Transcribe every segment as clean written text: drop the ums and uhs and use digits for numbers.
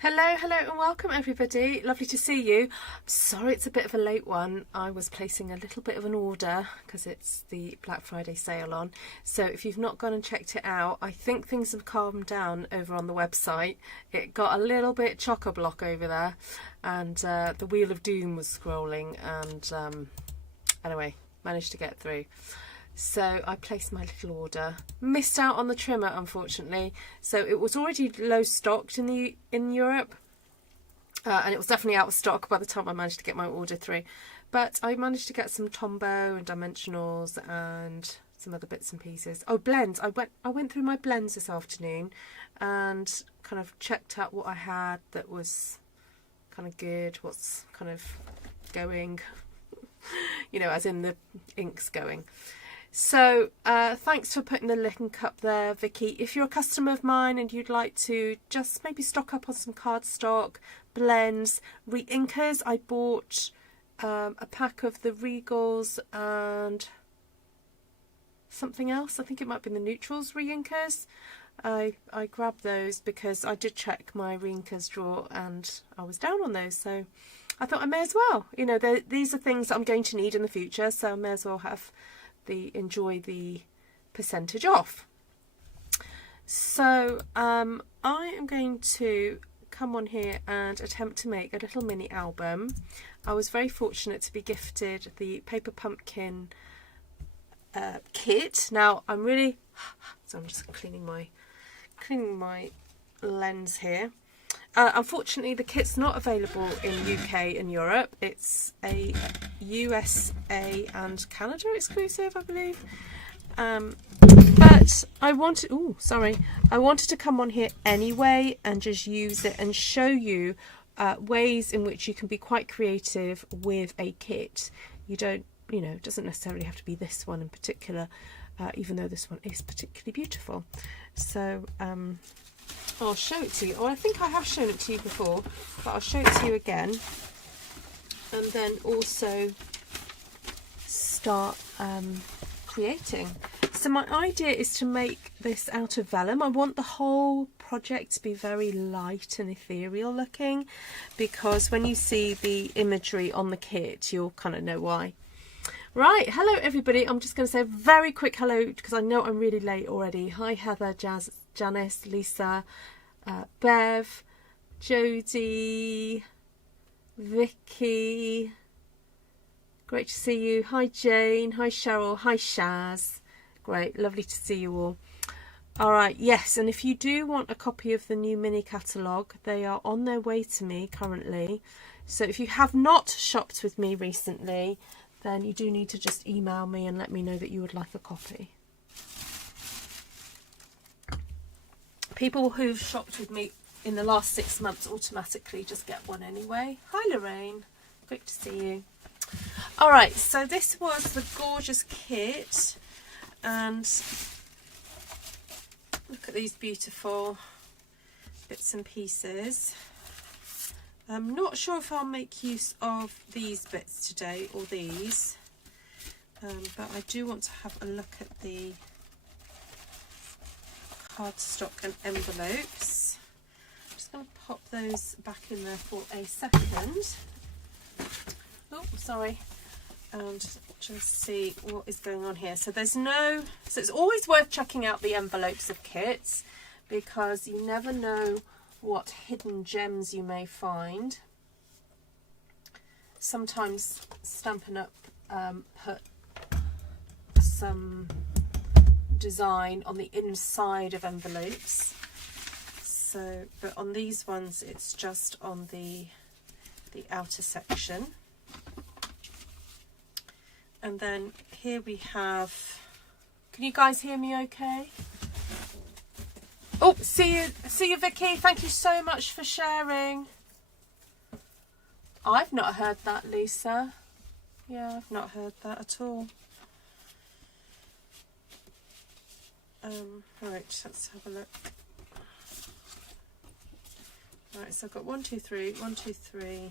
Hello, hello and welcome everybody. Lovely to see you. Sorry it's a bit of a late one. I was placing a little bit of an order because it's the Black Friday sale on. So if you've not gone and checked it out, I think things have calmed down over on the website. It got a little bit chock-a-block over there and the Wheel of Doom was scrolling and anyway, managed to get through. So I placed my little order. Missed out on the trimmer, unfortunately. So it was already low stocked in Europe, and it was definitely out of stock by the time I managed to get my order through. But I managed to get some Tombow and dimensionals and some other bits and pieces. Oh, blends! I went through my blends this afternoon and kind of checked out what I had that was kind of good, what's kind of going, you know, as in the inks going. So thanks for putting the link up there, Vicky. If you're a customer of mine and you'd like to just maybe stock up on some cardstock, blends, re-inkers, I bought a pack of the Regals and something else. I think it might be the Neutrals re-inkers. I grabbed those because I did check my re-inkers drawer and I was down on those, so I thought I may as well. You know, these are things that I'm going to need in the future, so I may as well have enjoy the percentage off. So I am going to come on here and attempt to make a little mini album. I was very fortunate to be gifted the Paper Pumpkin kit. Now I'm just cleaning my lens here. Unfortunately, the kit's not available in UK and Europe. It's a USA and Canada exclusive, I believe. But I wanted to come on here anyway and just use it and show you ways in which you can be quite creative with a kit. You don't, you know, it doesn't necessarily have to be this one in particular, even though this one is particularly beautiful. So I'll show it to you. Oh, I think I have shown it to you before, but I'll show it to you again. And then also start creating. So my idea is to make this out of vellum. I want the whole project to be very light and ethereal looking, because when you see the imagery on the kit, you'll kind of know why. Right, hello everybody. I'm just going to say a very quick hello because I know I'm really late already. Hi Heather, Janice, Lisa, Bev, Jodie, Vicky, great to see you. Hi Jane, hi Cheryl, hi Shaz. Great, lovely to see you all. All right, yes, and if you do want a copy of the new mini catalogue, they are on their way to me currently. So if you have not shopped with me recently, then you do need to just email me and let me know that you would like a copy. People who've shopped with me in the last 6 months automatically just get one anyway. Hi Lorraine, great to see you. All right, so this was the gorgeous kit, and look at these beautiful bits and pieces. I'm not sure if I'll make use of these bits today or these, but I do want to have a look at the cardstock and envelopes. I'm just going to pop those back in there for a second. Oh, sorry. And just see what is going on here. So so it's always worth checking out the envelopes of kits, because you never know what hidden gems you may find. Sometimes Stampin' Up put some design on the inside of envelopes, so but on these ones it's just on the outer section. And then here we have, can you guys hear me okay? Oh, see you Vicky, thank you so much for sharing. I've not heard that, Lisa. Yeah, I've not heard that at all. Right, let's have a look. Right, so I've got 1, 2, 3, 1, 2, 3,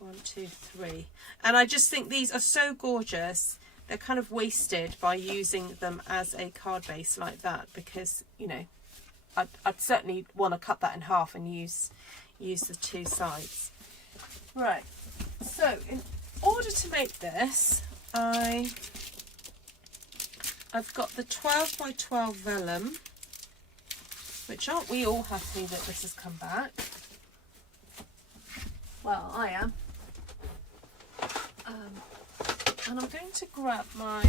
1, 2, 3. And I just think these are so gorgeous. They're kind of wasted by using them as a card base like that, because, you know, I'd certainly want to cut that in half and use the two sides. Right, so in order to make this, I've got the 12 by 12 vellum, which aren't we all happy that this has come back? Well, I am. And I'm going to grab my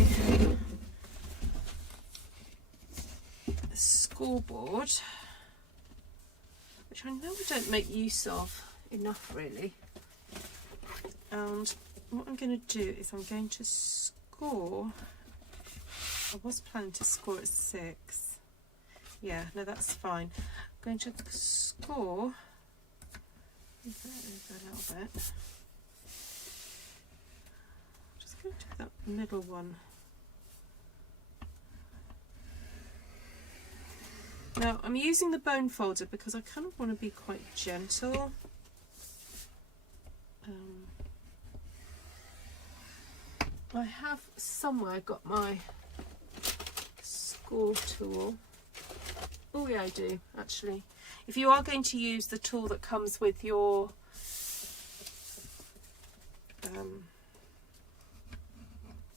scoreboard, which I know we don't make use of enough really. And what I'm going to do is I'm going to score. I was planning to score at 6. Yeah, no, that's fine. I'm going to score a little bit. Just going to do that middle one. Now I'm using the bone folder because I kind of want to be quite gentle. I have somewhere got my score tool. Oh yeah, I do actually. If you are going to use the tool that comes with your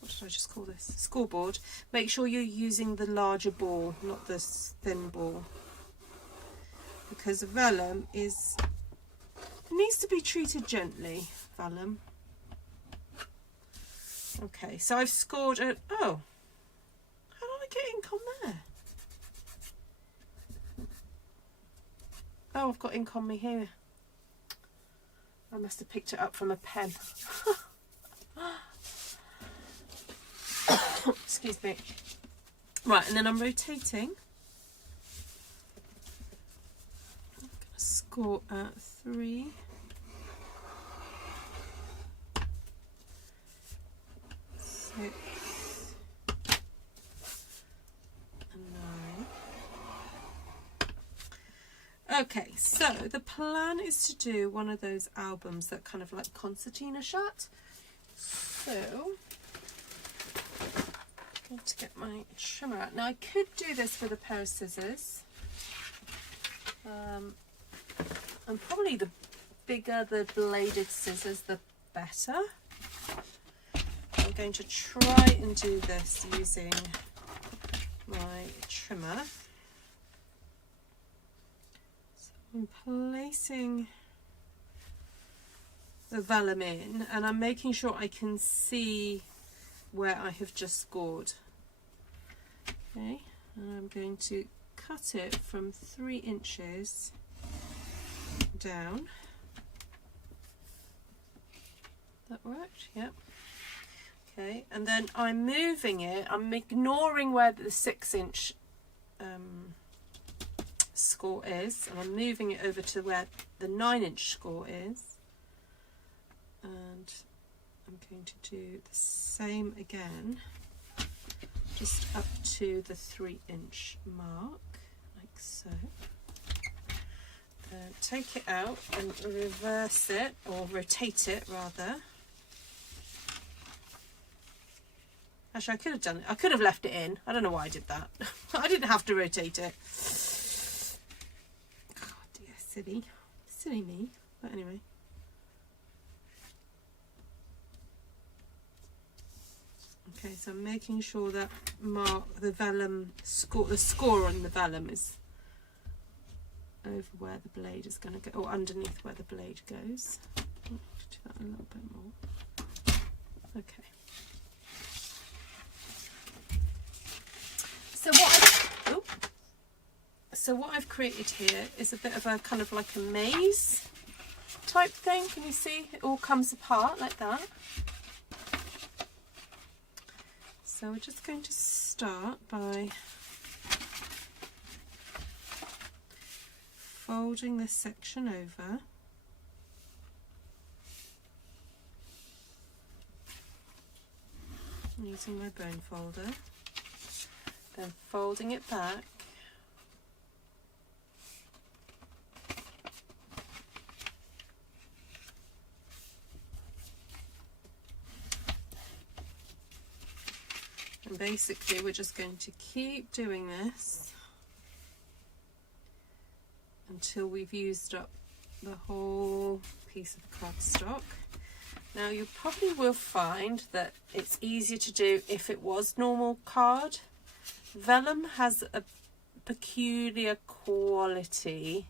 what did I just call this? Scoreboard, make sure you're using the larger ball, not this thin ball, because vellum needs to be treated gently. Vellum. Okay, so I've scored it. Oh, how did I get ink on there? Oh, I've got ink on me here. I must have picked it up from a pen. Excuse me. Right, and then I'm rotating. I'm going to score at 3. 6 and 9. Okay, so the plan is to do one of those albums that kind of like concertina shut. So I'm going to get my trimmer out. Now I could do this with a pair of scissors. And probably the bigger the bladed scissors, the better. I'm going to try and do this using my trimmer. So I'm placing the vellum in, and I'm making sure I can see where I have just scored. Okay, and I'm going to cut it from 3 inches down. That worked? Yep. Okay, and then I'm moving it, I'm ignoring where the 6-inch score is, and I'm moving it over to where the 9-inch score is, and I'm going to do the same again, just up to the 3-inch mark, like so. Then take it out and reverse it, or rotate it rather. Actually, I could have done it. I could have left it in. I don't know why I did that. I didn't have to rotate it. Oh dear, silly. Silly me. But anyway. Okay, so I'm making sure that the vellum score, the score on the vellum is over where the blade is going to go, or underneath where the blade goes. Do that a little bit more. Okay. So what I've created here is a bit of a kind of like a maze type thing. Can you see? It all comes apart like that. So we're just going to start by folding this section over. Using my bone folder. Then folding it back. And basically we're just going to keep doing this until we've used up the whole piece of cardstock. Now you probably will find that it's easier to do if it was normal card. Vellum has a peculiar quality.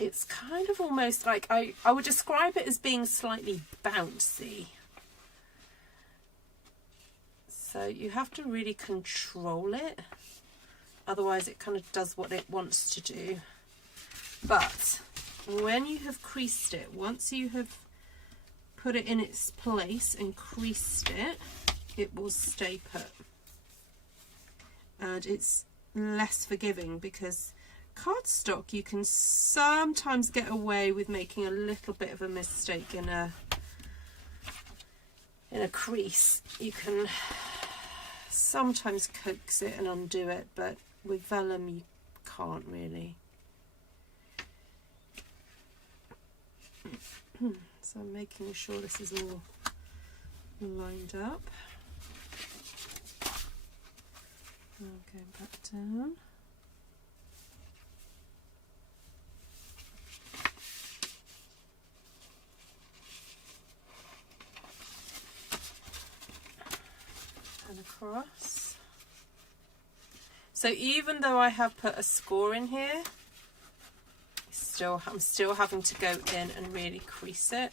It's kind of almost like, I would describe it as being slightly bouncy. So you have to really control it, otherwise it kind of does what it wants to do. But when you have creased it, once you have put it in its place and creased it, it will stay put. And it's less forgiving because cardstock, you can sometimes get away with making a little bit of a mistake in a crease. You can sometimes coax it and undo it, but with vellum you can't really. So I'm making sure this is all lined up. I'm going back down. And across. So even though I have put a score in here, I'm still having to go in and really crease it.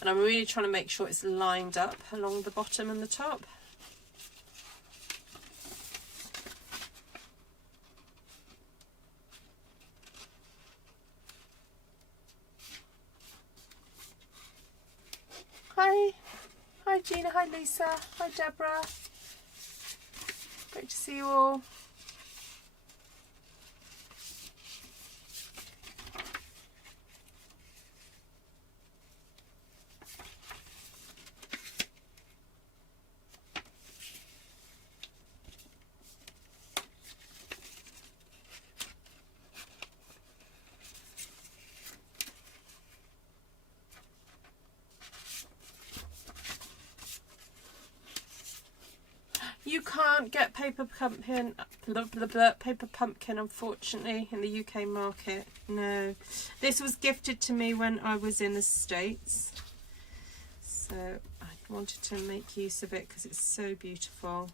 And I'm really trying to make sure it's lined up along the bottom and the top. Hi Gina, hi Lisa, hi Deborah. Great to see you all. You can't get paper pumpkin, unfortunately, in the UK market. No, this was gifted to me when I was in the States, so I wanted to make use of it because it's so beautiful.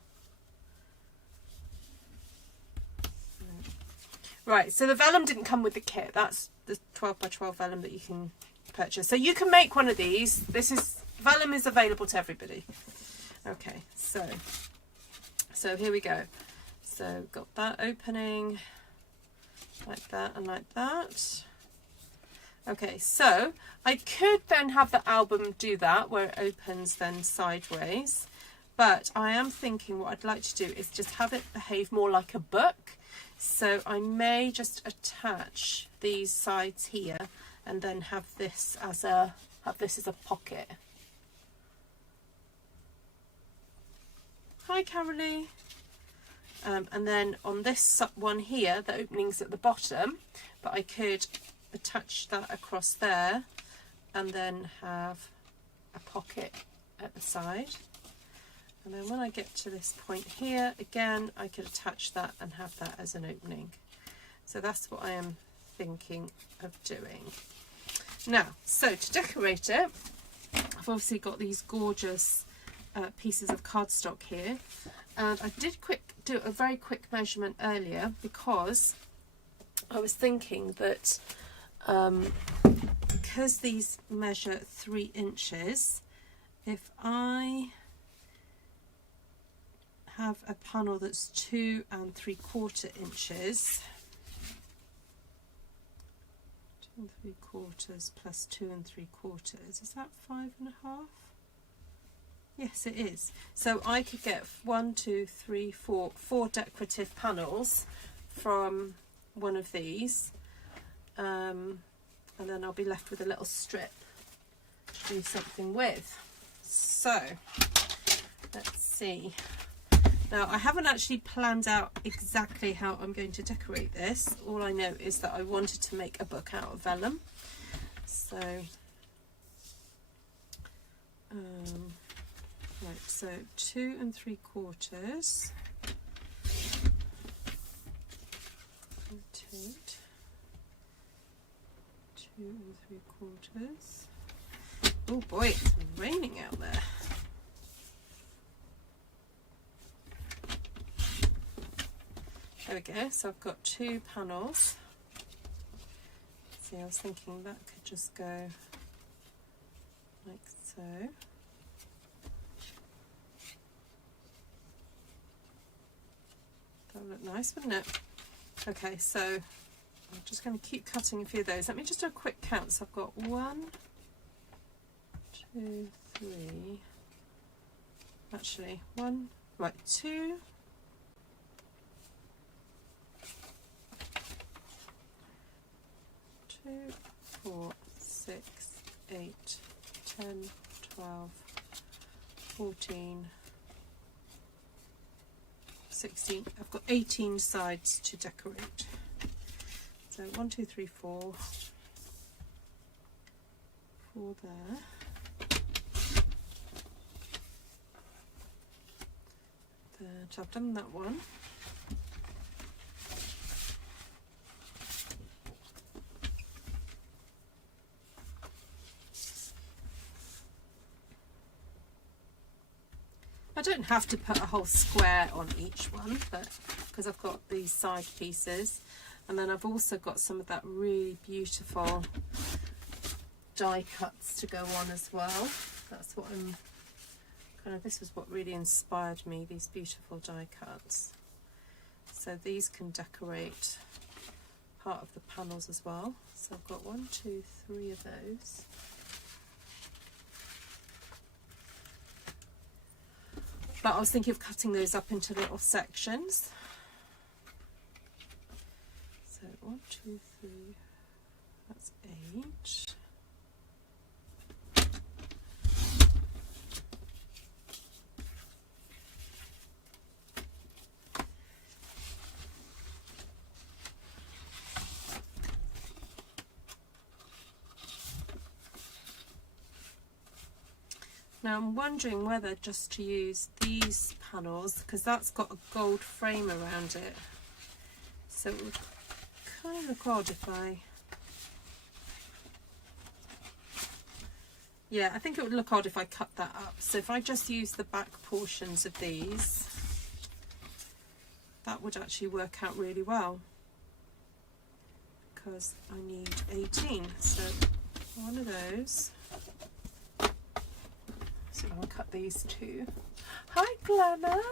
Right, so the vellum didn't come with the kit. That's the 12 by 12 vellum that you can purchase. So you can make one of these. Vellum is available to everybody. Okay, so here we go. So got that opening like that and like that. Okay, so I could then have the album do that where it opens then sideways, but I am thinking what I'd like to do is just have it behave more like a book. So I may just attach these sides here and then have this as a pocket. Hi Carolee. And then on this one here, the opening's at the bottom, but I could attach that across there and then have a pocket at the side. And then when I get to this point here, again, I could attach that and have that as an opening. So that's what I am thinking of doing. Now, so to decorate it, I've obviously got these gorgeous pieces of cardstock here, and I did do a very quick measurement earlier because I was thinking that because these measure 3 inches, if I have a panel that's 2 3/4 inches, 2 3/4 plus 2 3/4, is that 5 1/2? Yes, it is. So I could get 4 decorative panels from one of these, and then I'll be left with a little strip to do something with. So let's see. Now I haven't actually planned out exactly how I'm going to decorate this. All I know is that I wanted to make a book out of vellum. So, right, so 2 3/4. Rotate. 2 3/4. Oh boy, it's raining out there. There we go, so I've got 2 panels. See, I was thinking that could just go like so. That would look nice, wouldn't it? Okay, so I'm just going to keep cutting a few of those. Let me just do a quick count. So I've got 1, 2, 3. Actually, 1, right, 2. 2, 4, 6, 8, 10, 12, 14, 16. I've got 18 sides to decorate. So 1, 2, 3, 4. 4 there. So I've done that one. I don't have to put a whole square on each one, but because I've got these side pieces, and then I've also got some of that really beautiful die cuts to go on as well. That's what I'm kind of, this was what really inspired me, these beautiful die cuts. So these can decorate part of the panels as well. So I've got 1, 2, 3 of those. But I was thinking of cutting those up into little sections. So 1, 2, 3, that's 8. Now I'm wondering whether just to use these panels, because that's got a gold frame around it, so it would kind of look odd if I, yeah, I think it would look odd if I cut that up. So if I just use the back portions of these, that would actually work out really well, because I need 18. So one of those. So I'll cut these 2. Hi, Glenna.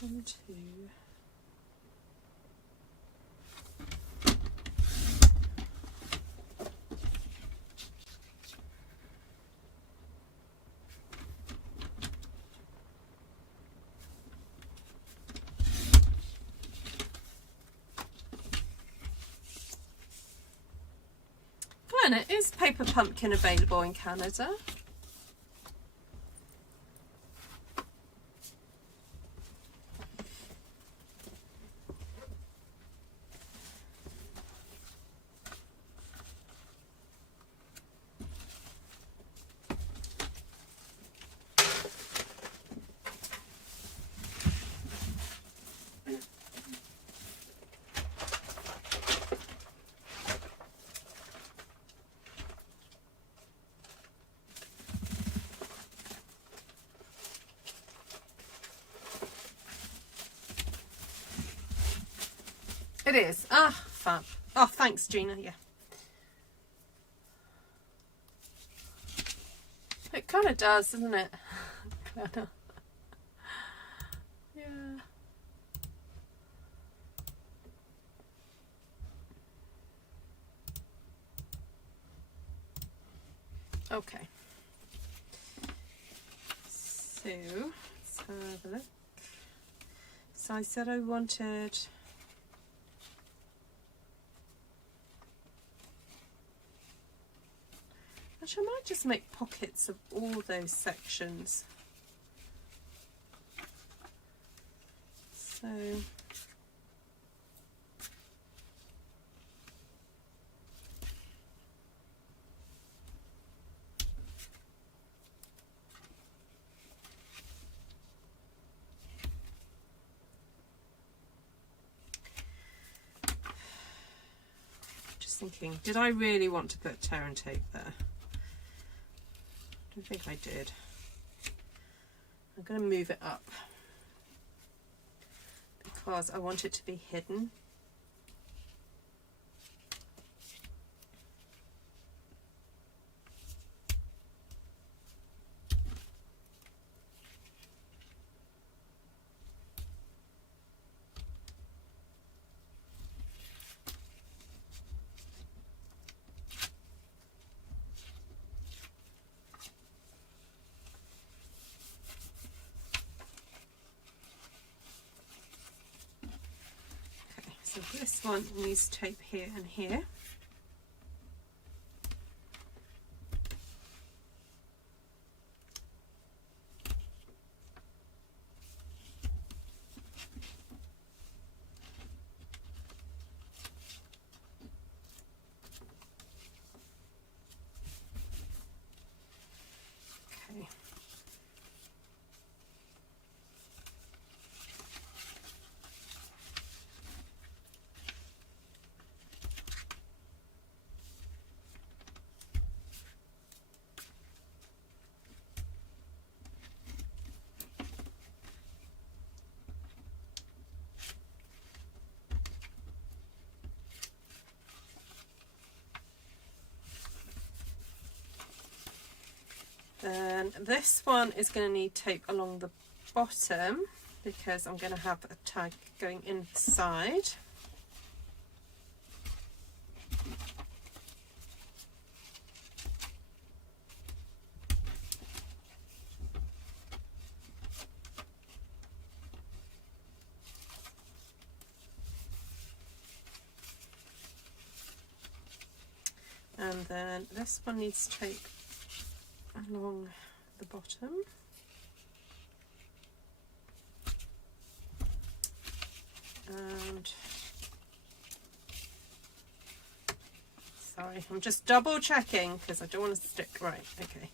1, 2. Glenna, is Paper Pumpkin available in Canada? It is. Ah, fab. Oh, thanks, Gina. Yeah. It kind of does, doesn't it? Yeah. Okay. So, let's have a look. So I said I wanted... Actually, I might just make pockets of all those sections. just thinking, did I really want to put tear and tape there? I don't think I did. I'm going to move it up because I want it to be hidden. So this one needs tape here and here. Okay. Then this one is going to need tape along the bottom because I'm going to have a tag going inside. And then this one needs tape along the bottom. And sorry, I'm just double checking because I don't want to stick right. Okay.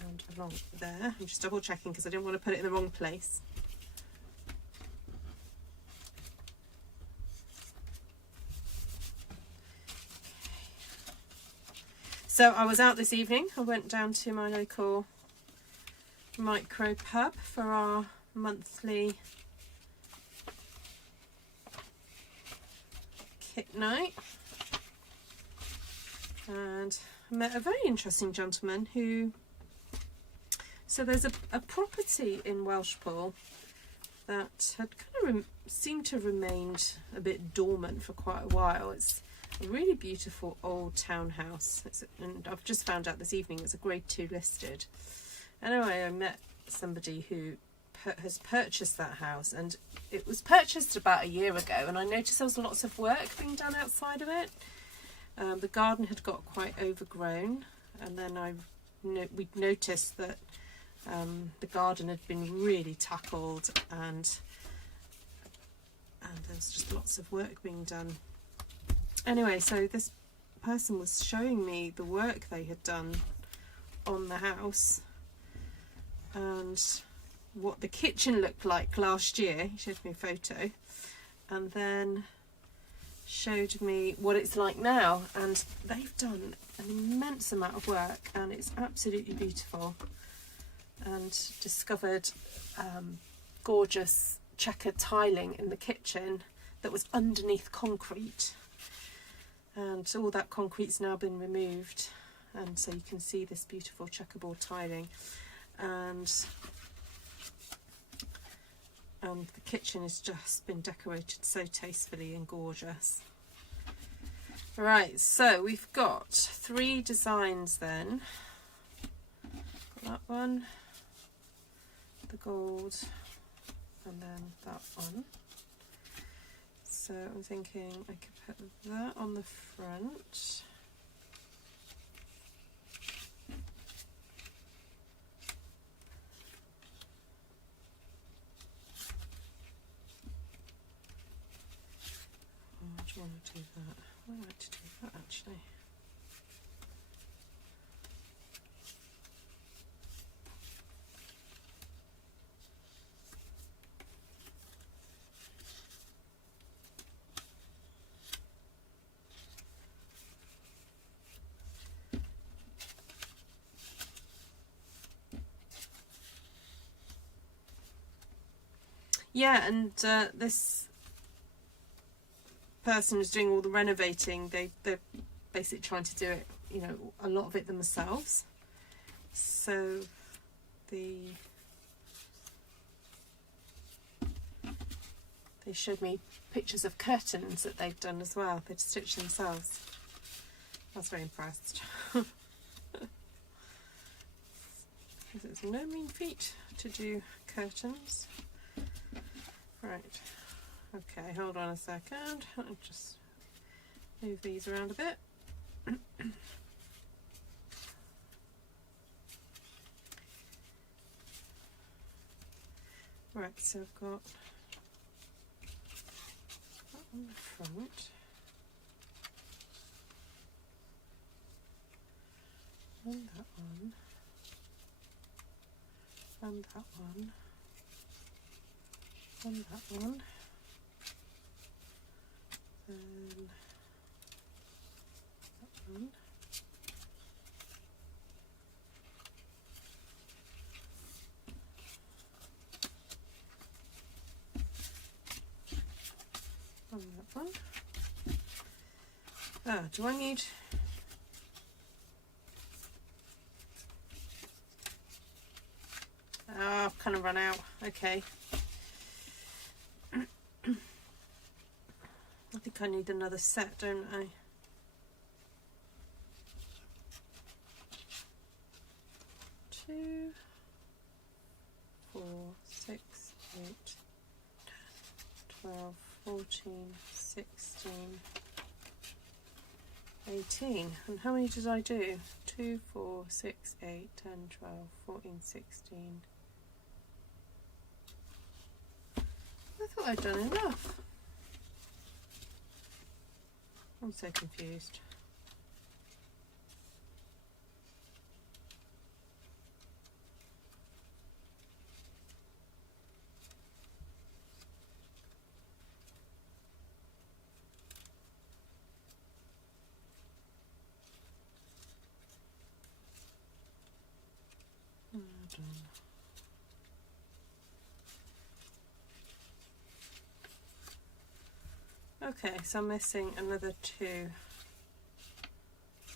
And along there, I'm just double checking because I don't want to put it in the wrong place. So I was out this evening. I went down to my local micro pub for our monthly kit night, and I met a very interesting gentleman who, so there's a property in Welshpool that had kind of seemed to have remained a bit dormant for quite a while. It's a really beautiful old townhouse, and I've just found out this evening it's a grade 2 listed. Anyway, I met somebody who has purchased that house, and it was purchased about a year ago, and I noticed there was lots of work being done outside of it. The garden had got quite overgrown, and then we noticed that the garden had been really tackled, and there was just lots of work being done. Anyway, so this person was showing me the work they had done on the house and what the kitchen looked like last year. He showed me a photo and then showed me what it's like now, and they've done an immense amount of work and it's absolutely beautiful, and discovered gorgeous checkered tiling in the kitchen that was underneath concrete, and all that concrete's now been removed, and so you can see this beautiful checkerboard tiling, and the kitchen has just been decorated so tastefully and gorgeous. Right, so we've got 3 designs then. Got that one, the gold, and then that one. So I'm thinking I could put that on the front. do that. I like to do that actually. Yeah, and this person who's doing all the renovating, they're basically trying to do it, you know, a lot of it themselves. So they showed me pictures of curtains that they've done as well. They'd stitched themselves. I was very impressed. It's no mean feat to do curtains. Right, okay, hold on a second. I'll just move these around a bit. Right, so I've got that on the front. And that one. And that one. And that one. Then that one. And that one. Ah, do I need... Oh, I've kind of run out. Okay. I think I need another set, don't I? Two, 4, 6, 8, 12, 14, 16, 18. And how many did I do? 2, 4, 6, 8, 10, 12, 14, 16. I thought I'd done enough. I'm so confused. Okay, so I'm missing another 2.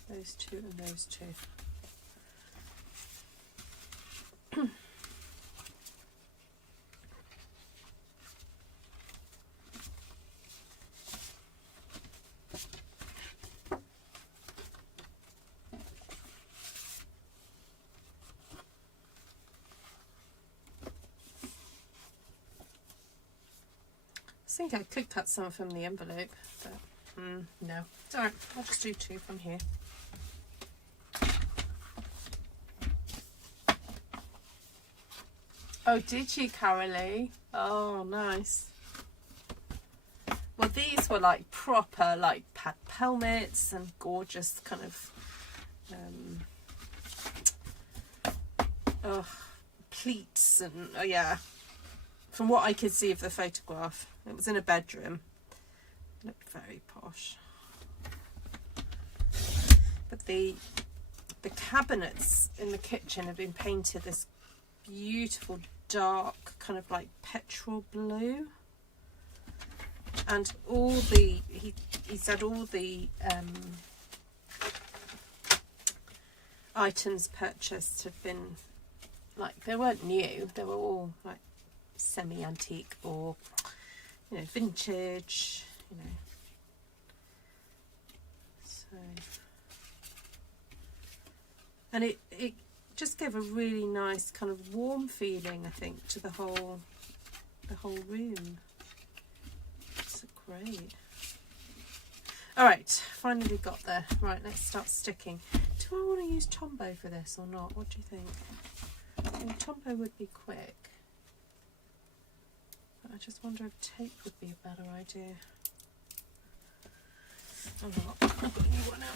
Those 2 and those 2. I think I could cut some from the envelope, but no. It's alright, I'll just do 2 from here. Oh, did you, Carolee? Oh, nice. Well, these were like proper, like pelmets and gorgeous kind of pleats and yeah. From what I could see of the photograph, it was in a bedroom. It looked very posh. But the cabinets in the kitchen have been painted this beautiful dark kind of like petrol blue. And all the, he said all the items purchased have been like, they weren't new, they were all like semi-antique or, you know, vintage, you know. So, and it just gave a really nice kind of warm feeling, I think, to the whole room. It's great. All right, finally got there. Right, let's start sticking. Do I want to use Tombow for this or not? What do you think? I mean, Tombow would be quick. I just wonder if tape would be a better idea. Oh, no, I've got a new one out.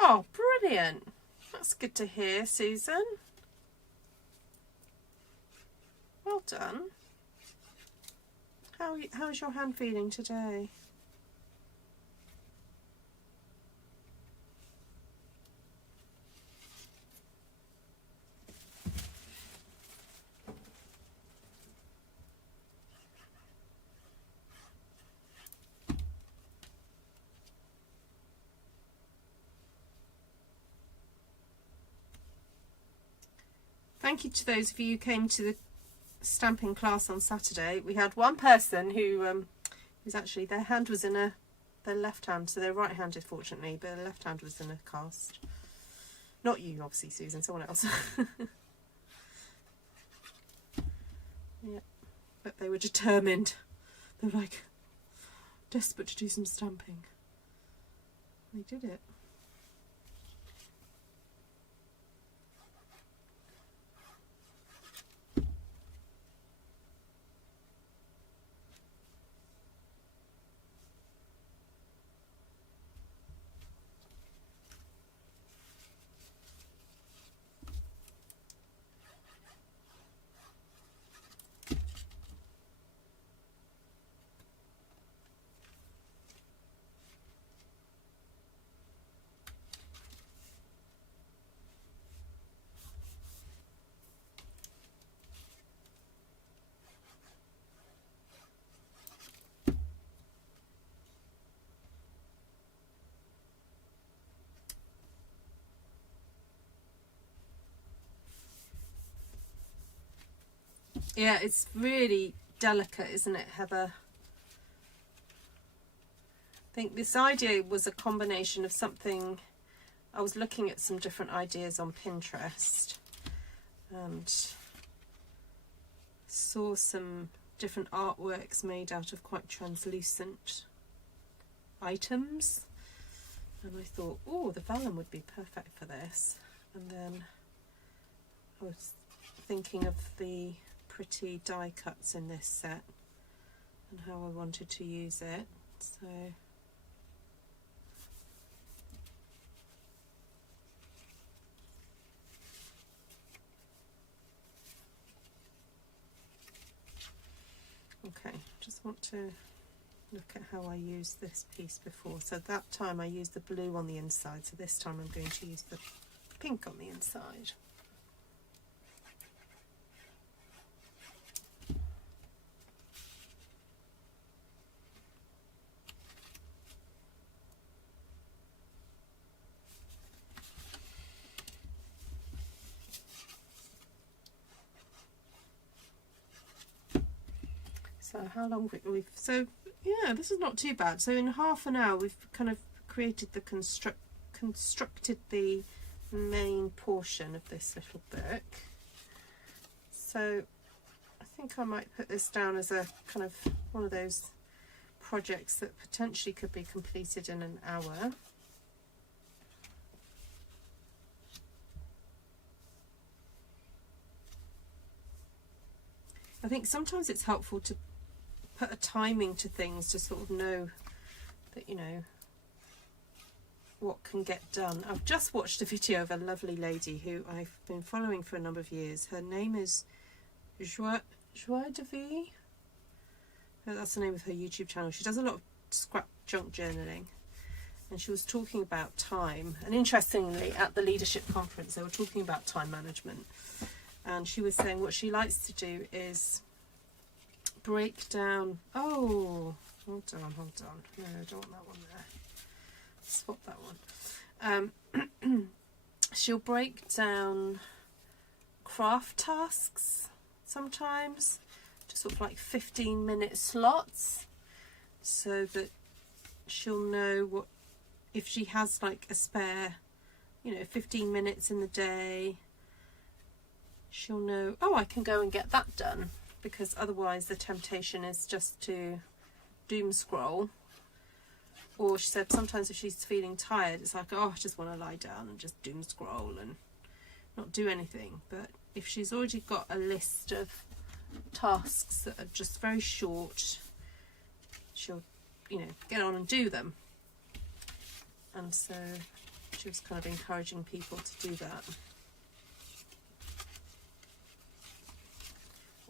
Oh, brilliant. That's good to hear, Susan. Well done. How's your hand feeling today? Thank you to those of you who came to the stamping class on Saturday. We had one person who who's actually, their hand was in their left hand, so they're right-handed fortunately, but their left hand was in a cast. Not you, obviously, Susan, someone else. Yeah, but they were determined. They were like desperate to do some stamping. They did it. Yeah, it's really delicate, isn't it, Heather? I think this idea was a combination of something. I was looking at some different ideas on Pinterest and saw some different artworks made out of quite translucent items, and I thought, oh, the vellum would be perfect for this. And then I was thinking of the pretty die cuts in this set and how I wanted to use it. So okay, just want to look at how I used this piece before. So that time I used the blue on the inside, so this time I'm going to use the pink on the inside. So how long we've, so yeah, this is not too bad. So in half an hour we've kind of created the constructed the main portion of this little book. So I think I might put this down as a kind of one of those projects that potentially could be completed in an hour. I think sometimes it's helpful to put a timing to things to sort of know that, you know, what can get done. I've just watched a video of a lovely lady who I've been following for a number of years. Her name is Joie de Vie. That's the name of her YouTube channel. She does a lot of scrap junk journaling, and she was talking about time. And interestingly, at the leadership conference they were talking about time management, and she was saying what she likes to do is break down. Oh, hold on. No, I don't want that one there. Swap that one. She'll break down craft tasks sometimes, sort of like 15-minute slots, so that she'll know what, if she has like a spare, you know, 15 minutes in the day, she'll know, oh, I can go and get that done, because otherwise the temptation is just to doom scroll. Or she said sometimes if she's feeling tired, it's like, oh, I just want to lie down and just doom scroll and not do anything. But if she's already got a list of tasks that are just very short, she'll, you know, get on and do them. And so she was kind of encouraging people to do that.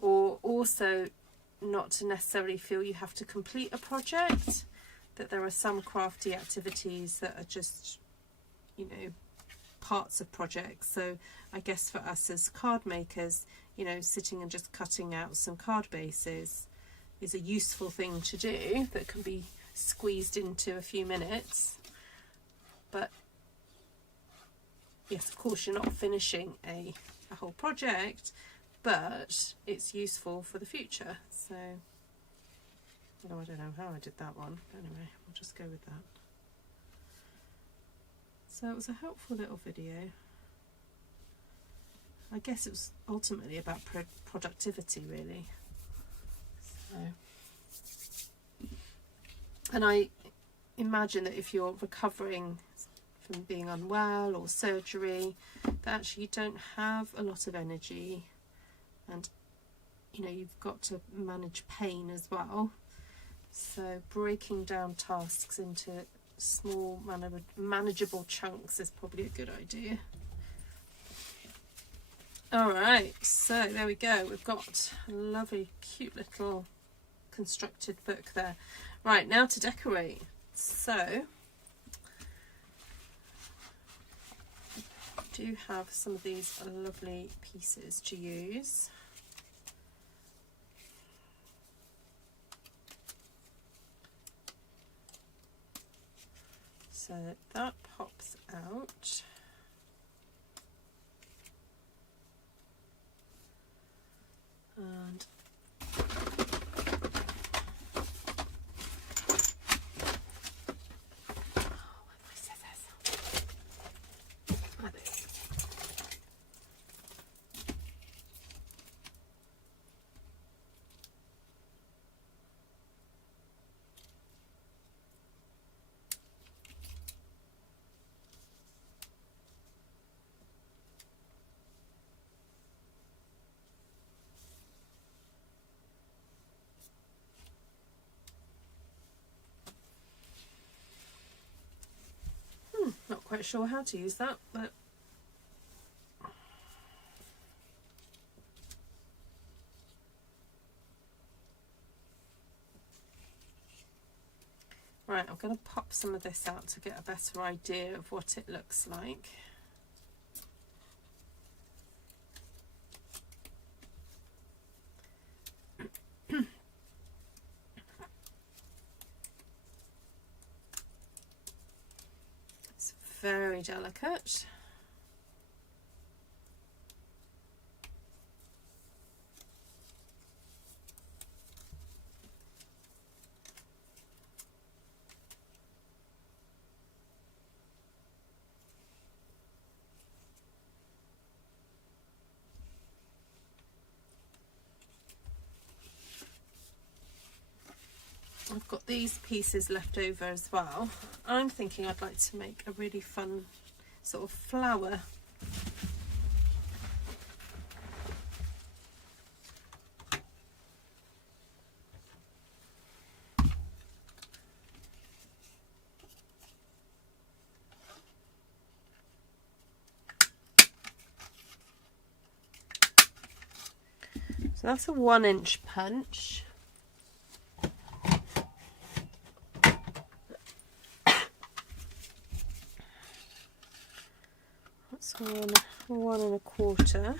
Or also not to necessarily feel you have to complete a project, that there are some crafty activities that are just, you know, parts of projects. So I guess for us as card makers, you know, sitting and just cutting out some card bases is a useful thing to do that can be squeezed into a few minutes. But yes, of course, you're not finishing a whole project, but it's useful for the future. So, although I don't know how I did that one. Anyway, we'll just go with that. So it was a helpful little video. I guess it was ultimately about productivity, really. So, and I imagine that if you're recovering from being unwell or surgery, that actually you don't have a lot of energy, and you know, you've got to manage pain as well. So breaking down tasks into small manageable chunks is probably a good idea. Alright, so there we go. We've got a lovely cute little constructed book there. Right, now to decorate. So I do have some of these lovely pieces to use. So that pops out. And my scissors. Are they? Not quite sure how to use that, but right, I'm going to pop some of this out to get a better idea of what it looks like. It's very delicate. I've got these pieces left over as well. I'm thinking I'd like to make a really fun sort of flower. So that's a 1-inch punch. That's 1 1/4.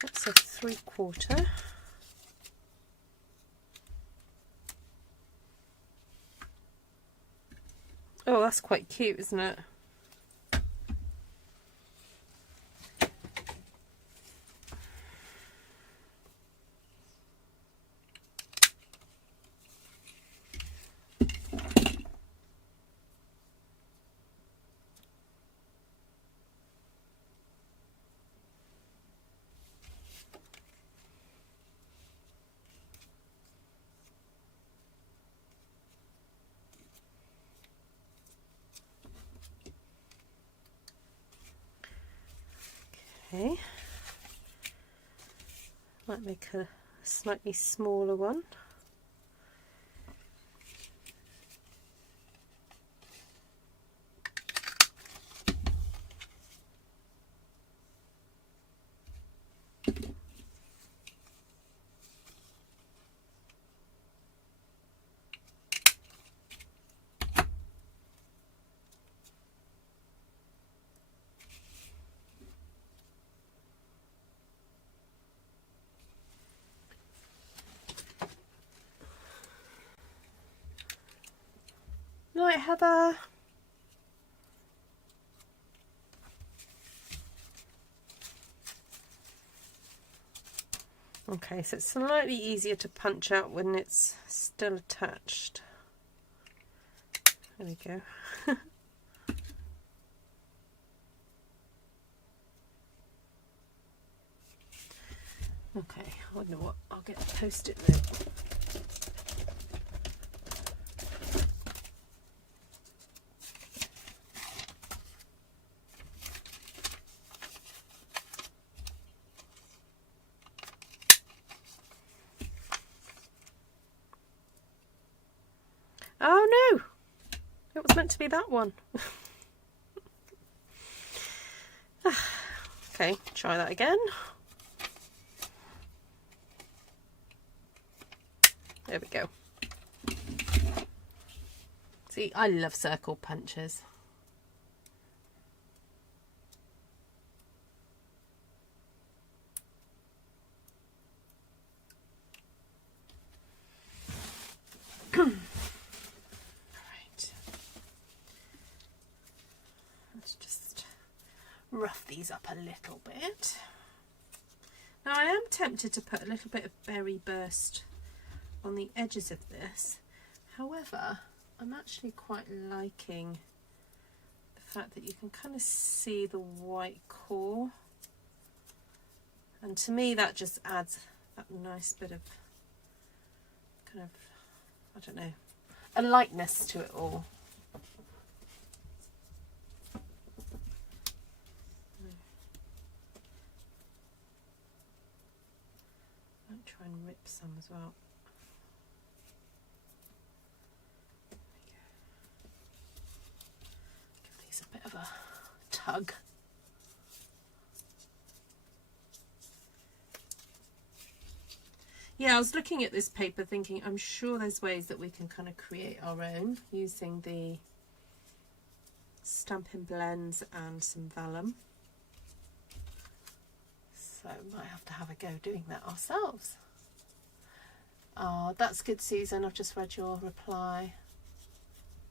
That's a 3/4. Oh, that's quite cute, isn't it? Okay, might make a slightly smaller one. Night, Heather. Okay, so it's slightly easier to punch out when it's still attached. There we go. Okay, I wonder what, I'll get a post-it note. Oh no! It was meant to be that one. Okay, try that again. There we go. See, I love circle punches. Right. Let's just rough these up a little bit. Now I am tempted to put a little bit of berry burst on the edges of this. However, I'm actually quite liking the fact that you can kind of see the white core, and to me that just adds that nice bit of kind of, I don't know, a lightness to it all. Might try and rip some as well. Give these a bit of a tug. Yeah, I was looking at this paper thinking I'm sure there's ways that we can kind of create our own using the Stampin' blends and some vellum. So might have to have a go doing that ourselves. Oh, that's good, Susan. I've just read your reply.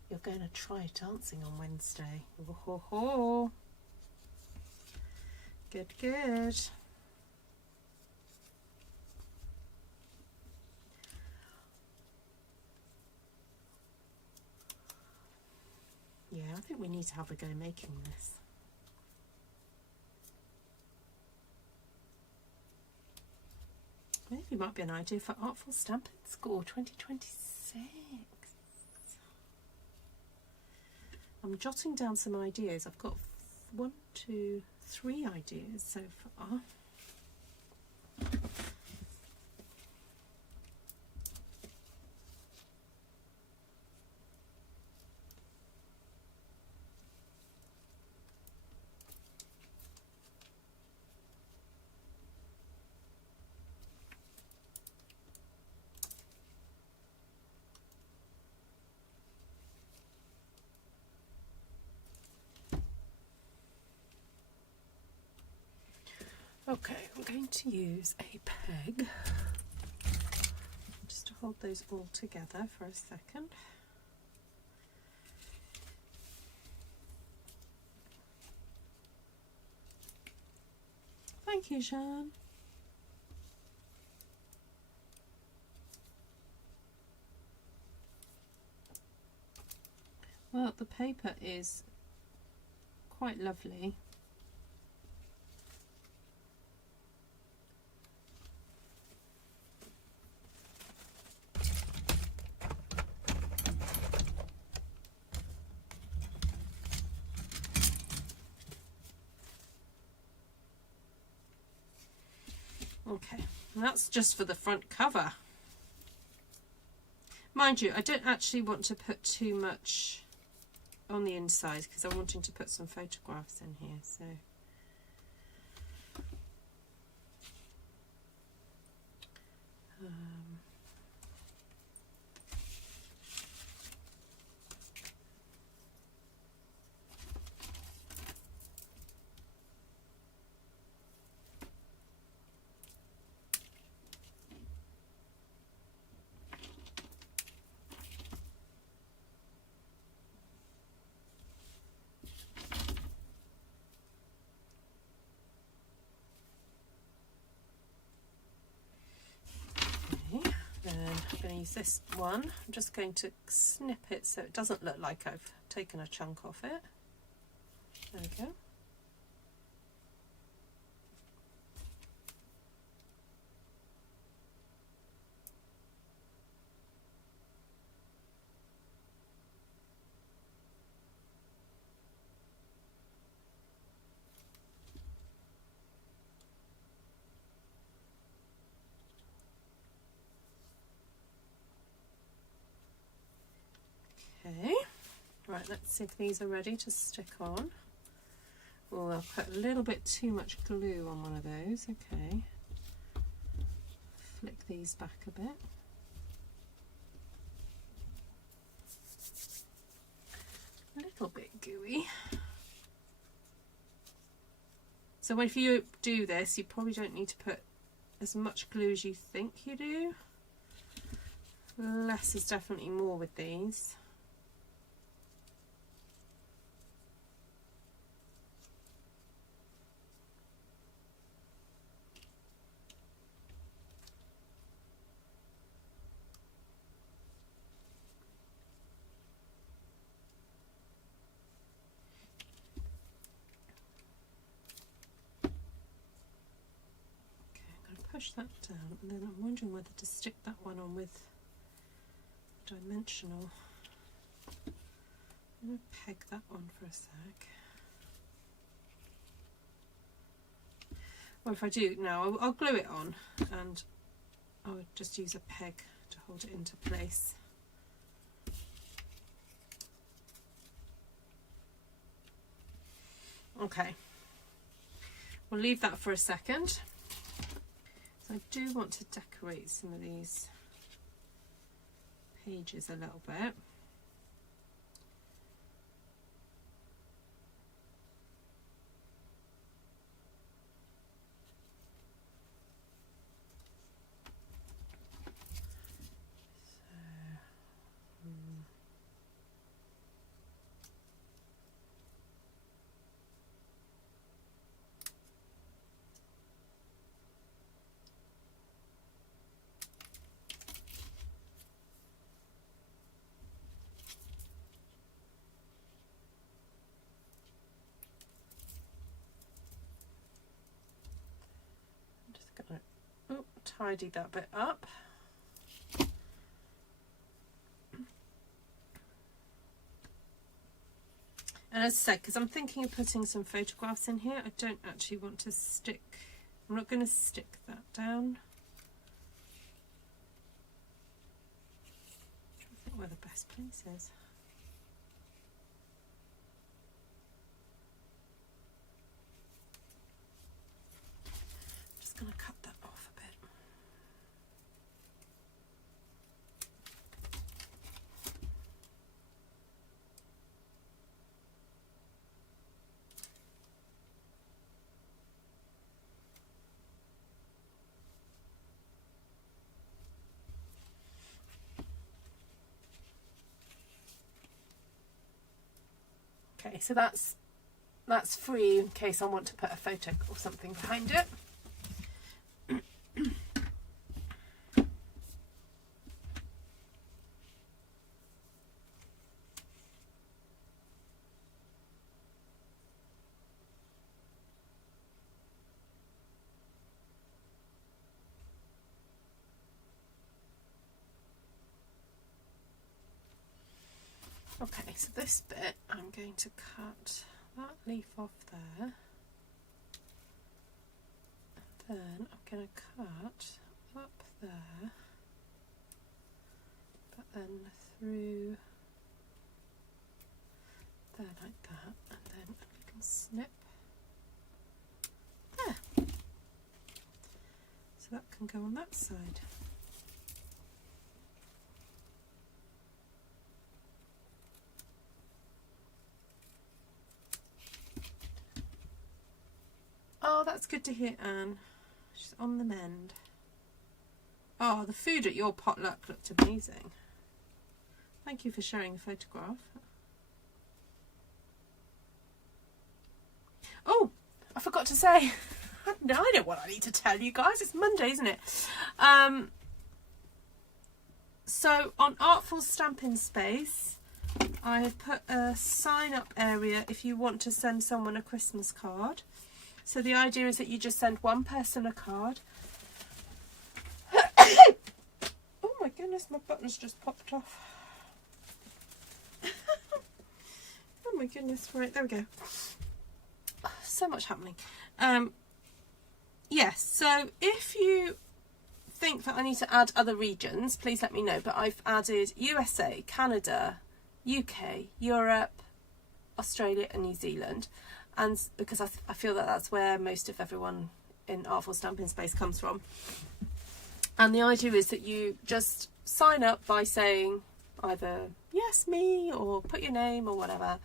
You're going to try dancing on Wednesday. Oh, ho, ho. Good, good. Yeah, I think we need to have a go making this. Maybe it might be an idea for Artful Stampin Score 2026. I'm jotting down some ideas. I've got 1, 2, 3 ideas so far. Okay, I'm going to use a peg just to hold those all together for a second. Thank you, Jean. Well, the paper is quite lovely. Okay, and that's just for the front cover. Mind you, I don't actually want to put too much on the inside because I'm wanting to put some photographs in here. So then I'm going to use this one. I'm just going to snip it so it doesn't look like I've taken a chunk off it. There we go. Okay, right, let's see if these are ready to stick on. Oh, I'll put a little bit too much glue on one of those. Okay, flick these back a bit. A little bit gooey. So if you do this, you probably don't need to put as much glue as you think you do. Less is definitely more with these. Push that down, and then I'm wondering whether to stick that one on with dimensional. I'm going to peg that on for a sec. Or if I do now, I'll glue it on, and I'll just use a peg to hold it into place. Okay, we'll leave that for a second. I do want to decorate some of these pages a little bit. Tidy that bit up. And as I said, because I'm thinking of putting some photographs in here, I don't actually want to stick, I'm not going to stick that down. I'm trying to think where the best place is. I'm just going to cut that off a bit. Okay, so that's free in case I want to put a photo or something behind it. Okay, so this bit I'm going to cut that leaf off there, and then I'm going to cut up there, but then through there like that, and then you can snip there. So that can go on that side. Oh, that's good to hear, Anne. She's on the mend. Oh, the food at your potluck looked amazing. Thank you for sharing the photograph. Oh, I forgot to say. I know what I need to tell you guys. It's Monday, isn't it? So on Artful Stampin Space, I have put a sign up area if you want to send someone a Christmas card. So the idea is that you just send one person a card. Oh my goodness, my button's just popped off. Oh my goodness, right, there we go. So much happening. Yes, so if you think that I need to add other regions, please let me know. But I've added USA, Canada, UK, Europe, Australia and New Zealand. And because I feel that that's where most of everyone in Artful Stampin Space comes from. And the idea is that you just sign up by saying either yes, me, or put your name or whatever.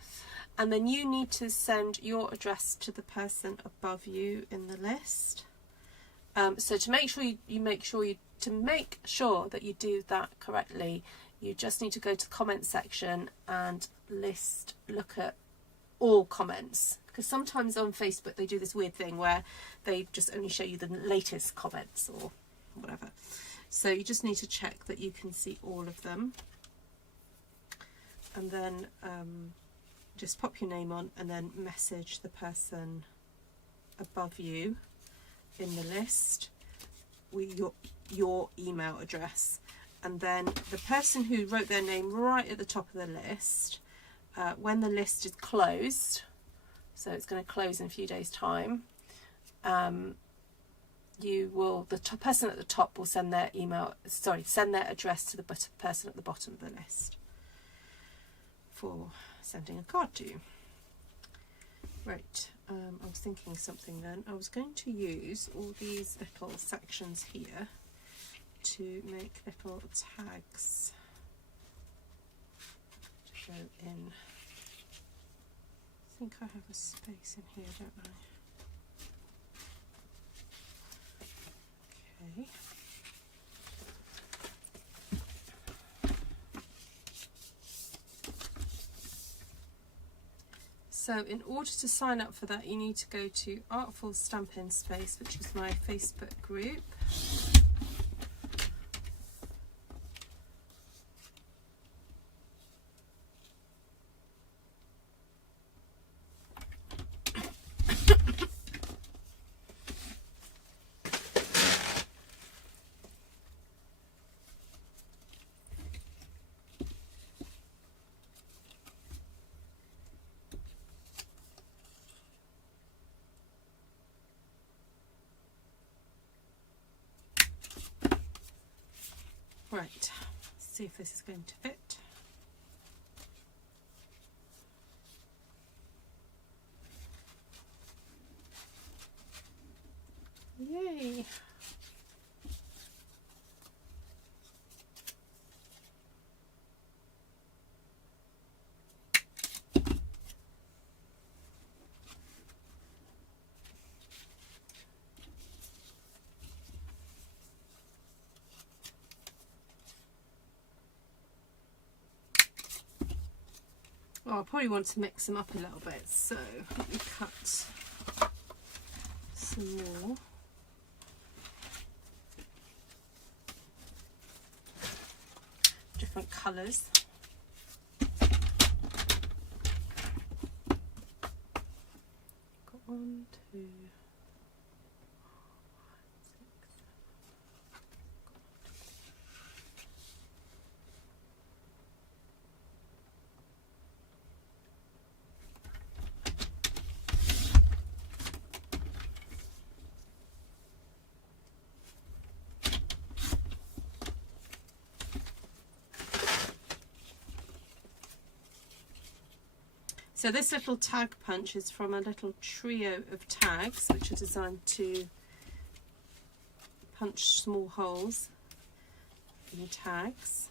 And then you need to send your address to the person above you in the list. So to make sure to make sure that you do that correctly, you just need to go to the comment section and look at all comments. Because sometimes on Facebook they do this weird thing where they just only show you the latest comments or whatever. So you just need to check that you can see all of them. And then just pop your name on and then message the person above you in the list with your email address. And then the person who wrote their name right at the top of the list, when the list is closed, so it's going to close in a few days' time, the person at the top will send their address to the person at the bottom of the list for sending a card to you. Right, I was thinking something then. I was going to use all these little sections here to make little tags to go in. I think I have a space in here, don't I? Okay. So in order to sign up for that, you need to go to Artful Stampin Space, which is my Facebook group. Right, let's see if this is going to fit. Yay! Oh, I probably want to mix them up a little bit, so let me cut some more. Different colours. Got 1, 2, 6, 7. So this little tag punch is from a little trio of tags which are designed to punch small holes in tags.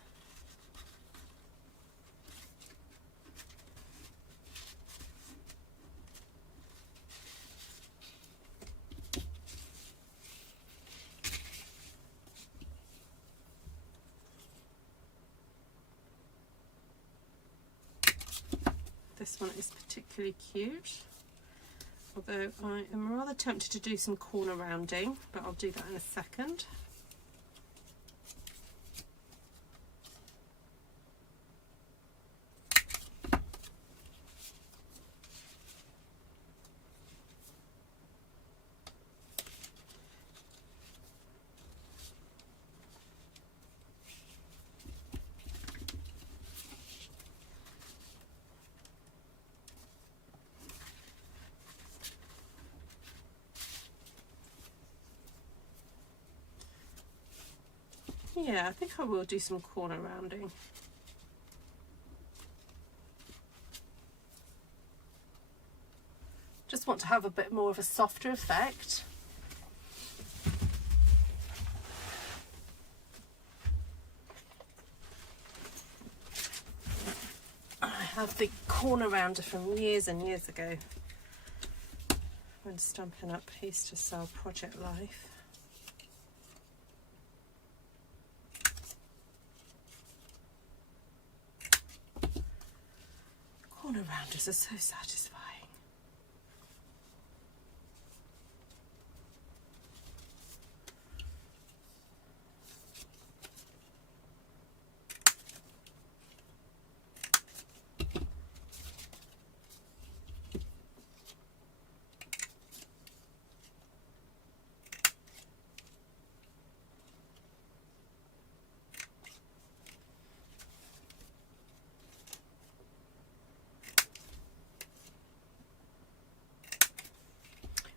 This one is particularly cute, although I am rather tempted to do some corner rounding, but I'll do that in a second. Yeah, I think I will do some corner rounding. Just want to have a bit more of a softer effect. I have the corner rounder from years and years ago when Stampin' Up used to sell Project Life. Corner rounders are so satisfying.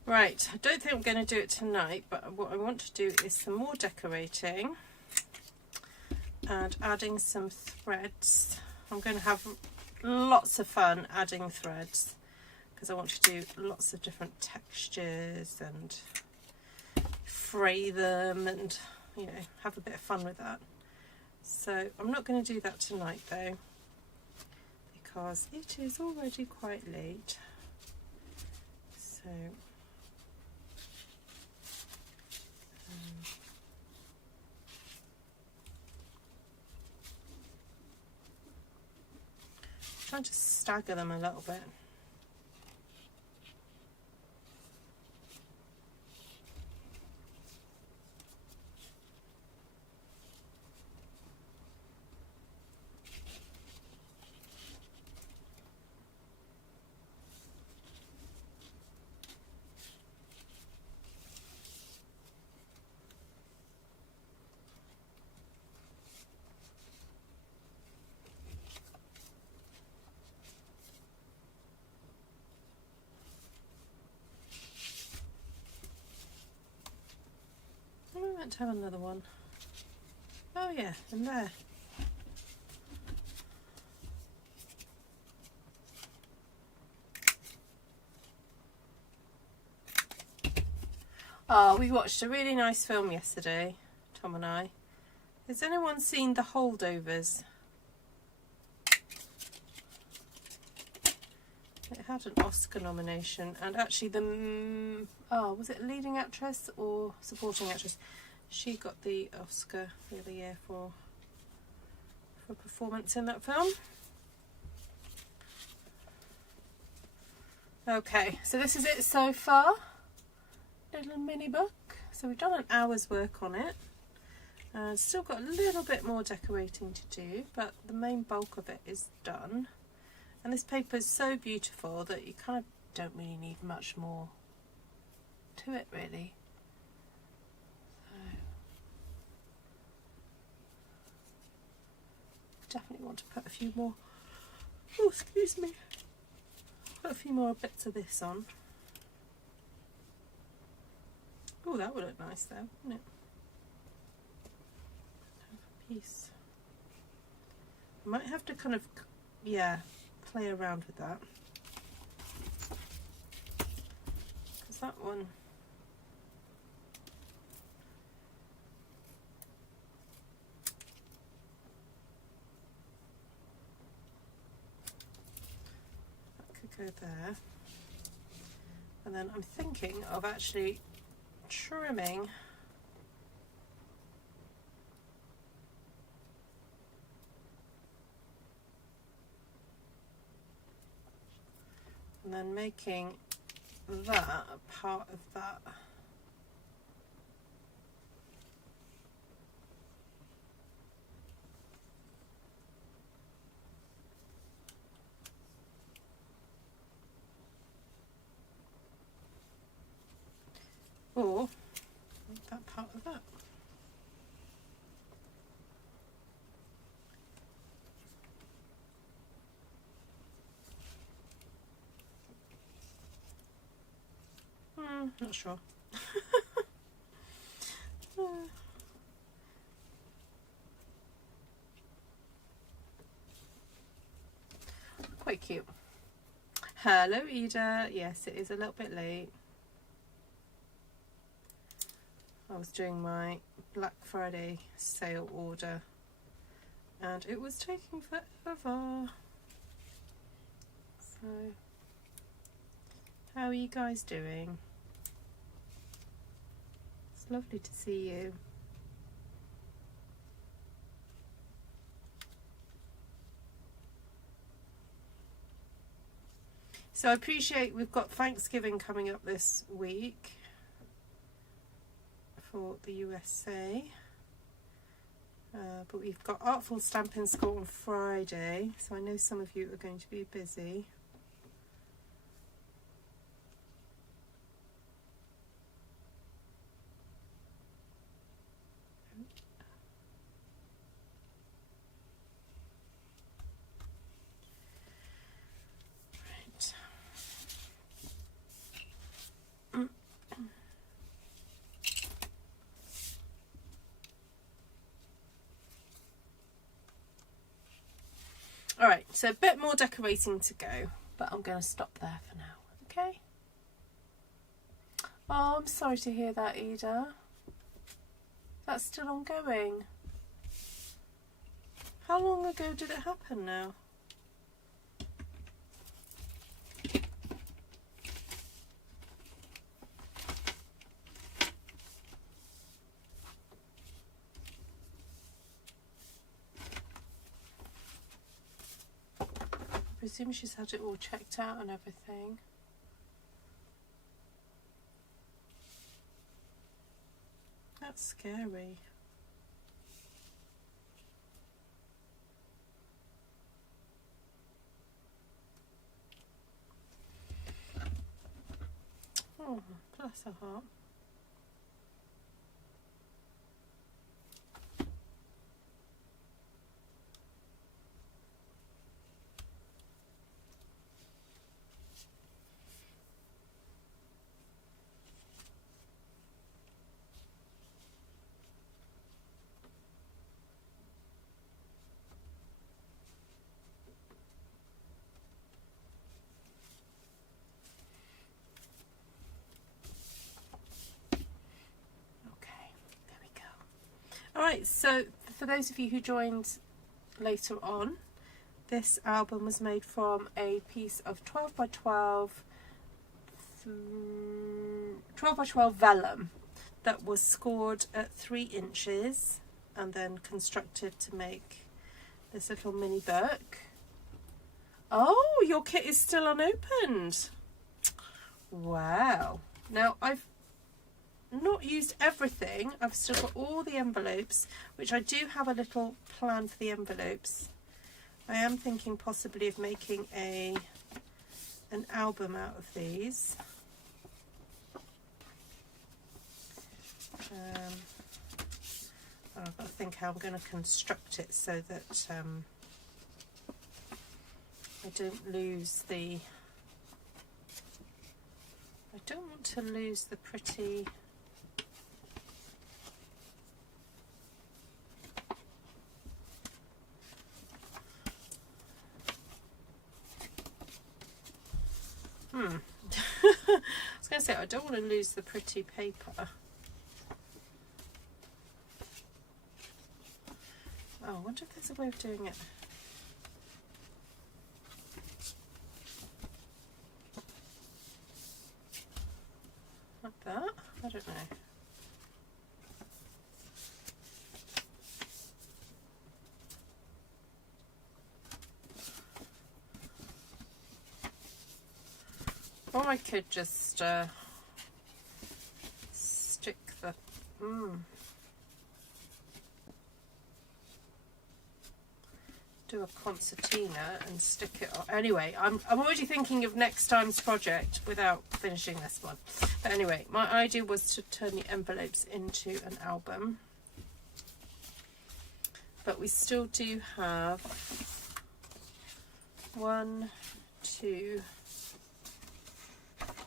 Right, I don't think I'm going to do it tonight, but what I want to do is some more decorating and adding some threads. I'm going to have lots of fun adding threads because I want to do lots of different textures and fray them and, you know, have a bit of fun with that. So I'm not going to do that tonight though, because it is already quite late. So trying to stagger them a little bit. I meant to have another one. Oh yeah, in there. Oh, we watched a really nice film yesterday, Tom and I. Has anyone seen The Holdovers? It had an Oscar nomination, and actually the was it leading actress or supporting actress? She got the Oscar the other year for performance in that film. Okay, so this is it so far. Little mini book. So we've done an hour's work on it. Still got a little bit more decorating to do, but the main bulk of it is done. And this paper is so beautiful that you kind of don't really need much more to it, really. So definitely want to put a few more. Oh, excuse me. Put a few more bits of this on. Oh, that would look nice though, wouldn't it? Have a piece. I might have to kind of, yeah, play around with that. that one? That could go there. And then I'm thinking of actually trimming and then making that a part of that. Or make that part of that. Not sure. Quite cute. Hello, Ida. Yes, it is a little bit late. I was doing my Black Friday sale order and it was taking forever. So, how are you guys doing? It's lovely to see you. So I appreciate we've got Thanksgiving coming up this week for the USA, but we've got Artful Stampin School on Friday, so I know some of you are going to be busy. Alright, so a bit more decorating to go, but I'm going to stop there for now, okay? Oh, I'm sorry to hear that, Ida. That's still ongoing. How long ago did it happen now? I presume she's had it all checked out and everything. That's scary. Oh, bless her heart. Alright, so for those of you who joined later on, this album was made from a piece of 12 by 12 vellum that was scored at 3 inches and then constructed to make this little mini book. Oh, your kit is still unopened. Wow. Now, I've not used everything. I've still got all the envelopes, which I do have a little plan for the envelopes. I am thinking possibly of making an album out of these. I've got to think how I'm going to construct it so that I don't lose the... I don't want to lose the pretty... I was going to to say, I don't want to lose the pretty paper. Oh, I wonder if there's a way of doing it. Like that? I don't know. Or I could just stick the... do a concertina and stick it on. Anyway, I'm already thinking of next time's project without finishing this one. But anyway, my idea was to turn the envelopes into an album. But we still do have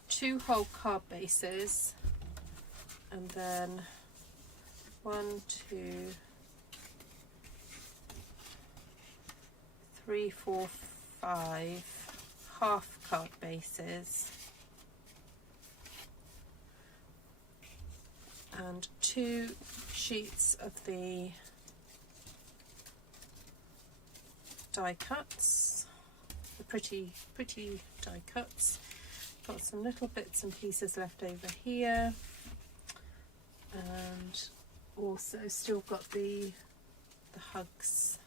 2 whole card bases, and then 1, 2, 3, 4, 5 half card bases, and 2 sheets of the die cuts, the pretty die cuts. Got some little bits and pieces left over here, and also still got the hugs.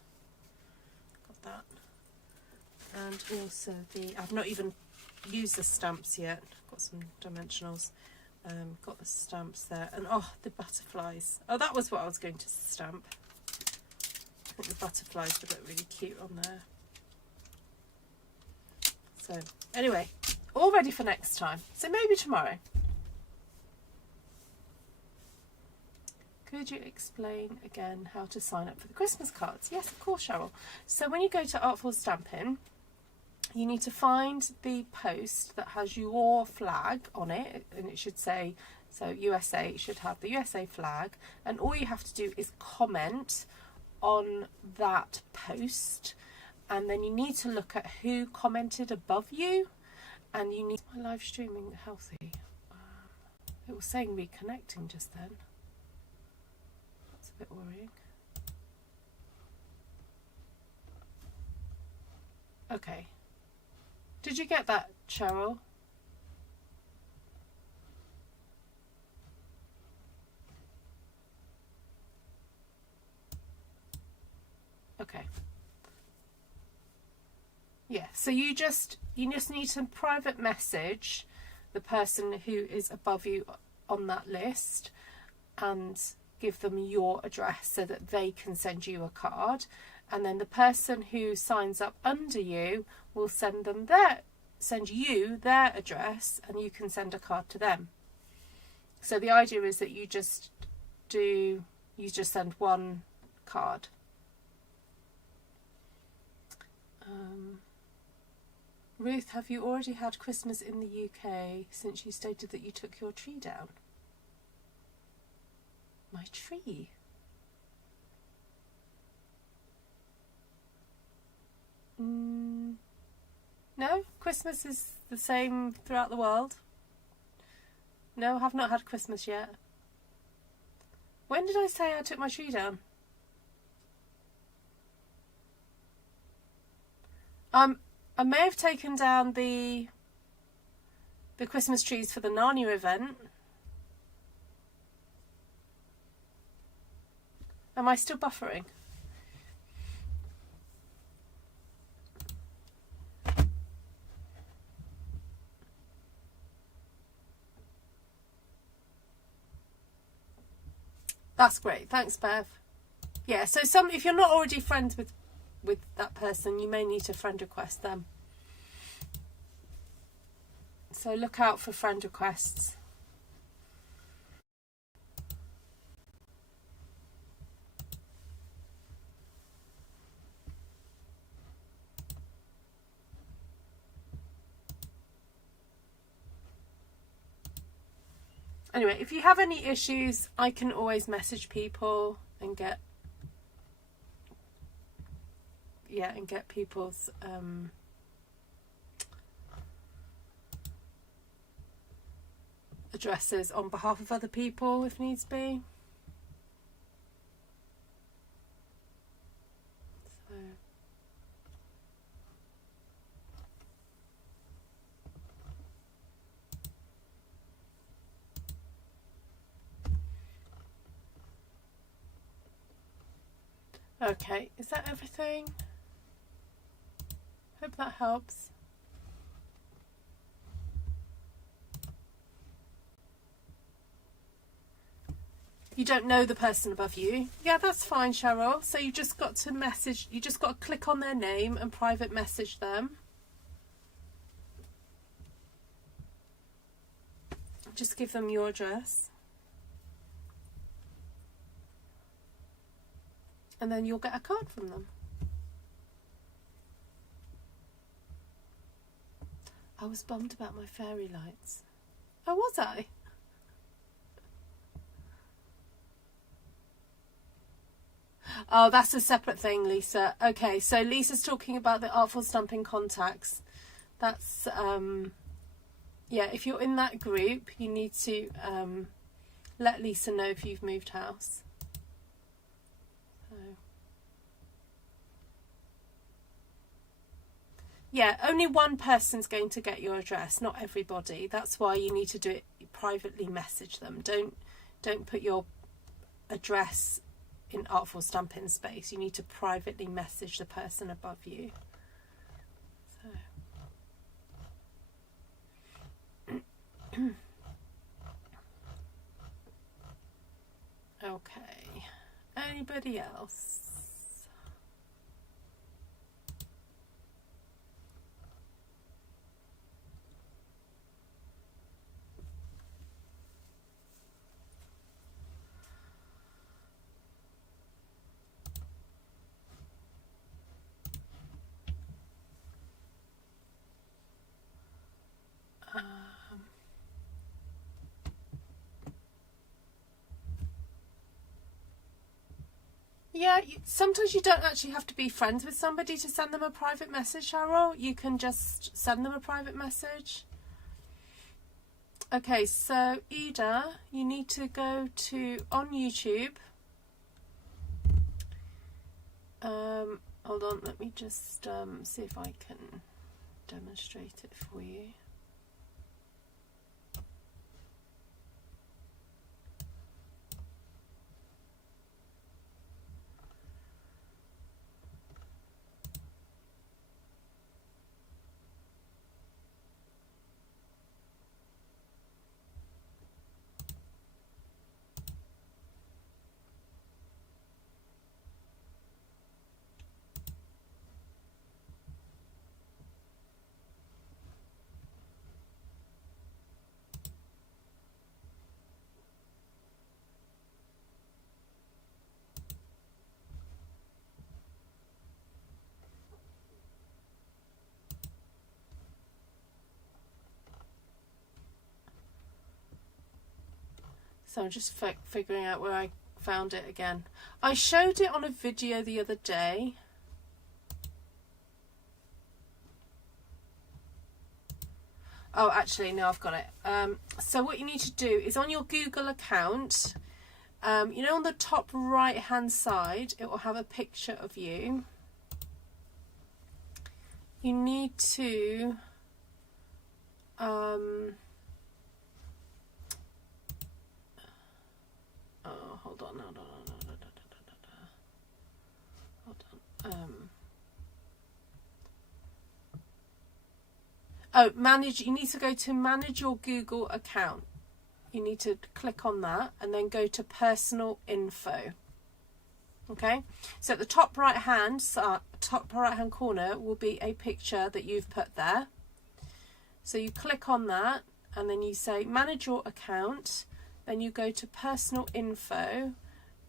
Got that, and also I've not even used the stamps yet. Got some dimensionals. Got the stamps there, and oh, the butterflies. Oh, that was what I was going to stamp. I think the butterflies would look really cute on there. So anyway, all ready for next time. So maybe tomorrow. Could you explain again how to sign up for the Christmas cards? Yes, of course, Cheryl. So when you go to Artful Stampin, you need to find the post that has your flag on it, and it should say, so USA, it should have the USA flag, and all you have to do is comment on that post, and then you need to look at who commented above you, and you need... My live streaming healthy? It was saying reconnecting just then. That's a bit worrying. Okay. Did you get that, Cheryl? Okay. Yeah, so you just need to private message the person who is above you on that list and give them your address so that they can send you a card, and then the person who signs up under you will send you their address, and you can send a card to them. So the idea is that you just send one card. Ruth, have you already had Christmas in the UK since you stated that you took your tree down? My tree? No, Christmas is the same throughout the world. No, I've not had Christmas yet. When did I say I took my tree down? I may have taken down the Christmas trees for the Narnia event. Am I still buffering? That's great. Thanks, Bev. Yeah, so if you're not already friends with that person, you may need to friend request them. So look out for friend requests. Anyway, if you have any issues, I can always message people and get people's addresses on behalf of other people if needs be. Okay, is that everything? Hope that helps. You don't know the person above you. Yeah, that's fine, Cheryl. So you just got to message, you just got to click on their name and private message them. Just give them your address. And then you'll get a card from them. I was bummed about my fairy lights. Oh, was I? Oh, that's a separate thing, Lisa. Okay, so Lisa's talking about the Artful Stampin contacts. That's, yeah, if you're in that group, you need to let Lisa know if you've moved house. Yeah, only one person's going to get your address, not everybody. That's why you need to do it privately. Message them. Don't put your address in Artful Stampin space. You need to privately message the person above you. So. Okay. Anybody else? Yeah, sometimes you don't actually have to be friends with somebody to send them a private message, Cheryl. You can just send them a private message. Okay, so Ida, you need to go to on YouTube. Hold on, let me just see if I can demonstrate it for you. So I'm just figuring out where I found it again. I showed it on a video the other day. Oh, actually, no, I've got it. So what you need to do is on your Google account, you know, on the top right hand side, it will have a picture of you. You need to oh, hold on. Oh, manage. You need to go to manage your Google account. You need to click on that and then go to personal info. Okay, so at the top right hand corner will be a picture that you've put there. So you click on that and then you say manage your account. Then you go to personal info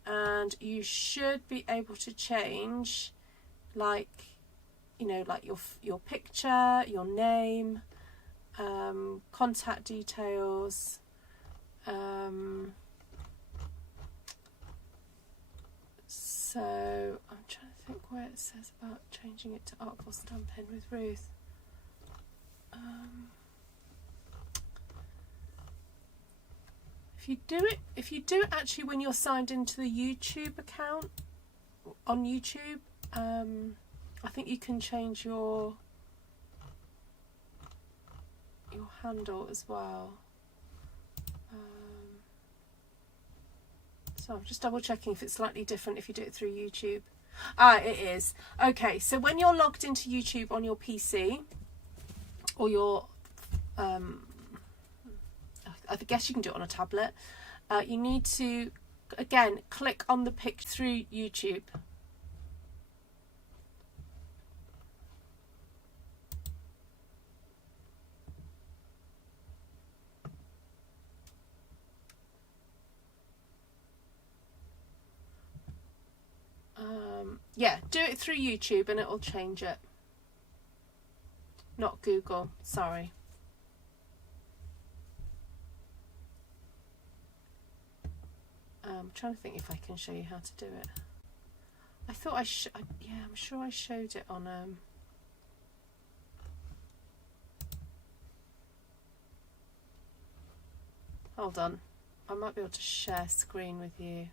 and you should be able to change, like, you know, like your picture, your name, contact details, so I'm trying to think where it says about changing it to Artful Stampin with Ruth. if you do it actually when you're signed into the YouTube account on YouTube, I think you can change your handle as well. So I'm just double checking if it's slightly different if you do it through YouTube. It is. Okay, so when you're logged into YouTube on your PC or your I guess you can do it on a tablet, you need to again click on the pic through YouTube. Yeah, do it through YouTube and it will change it. Not Google, sorry. I'm trying to think if I can show you how to do it. I thought yeah, I'm sure I showed it on hold on, I might be able to share screen with you.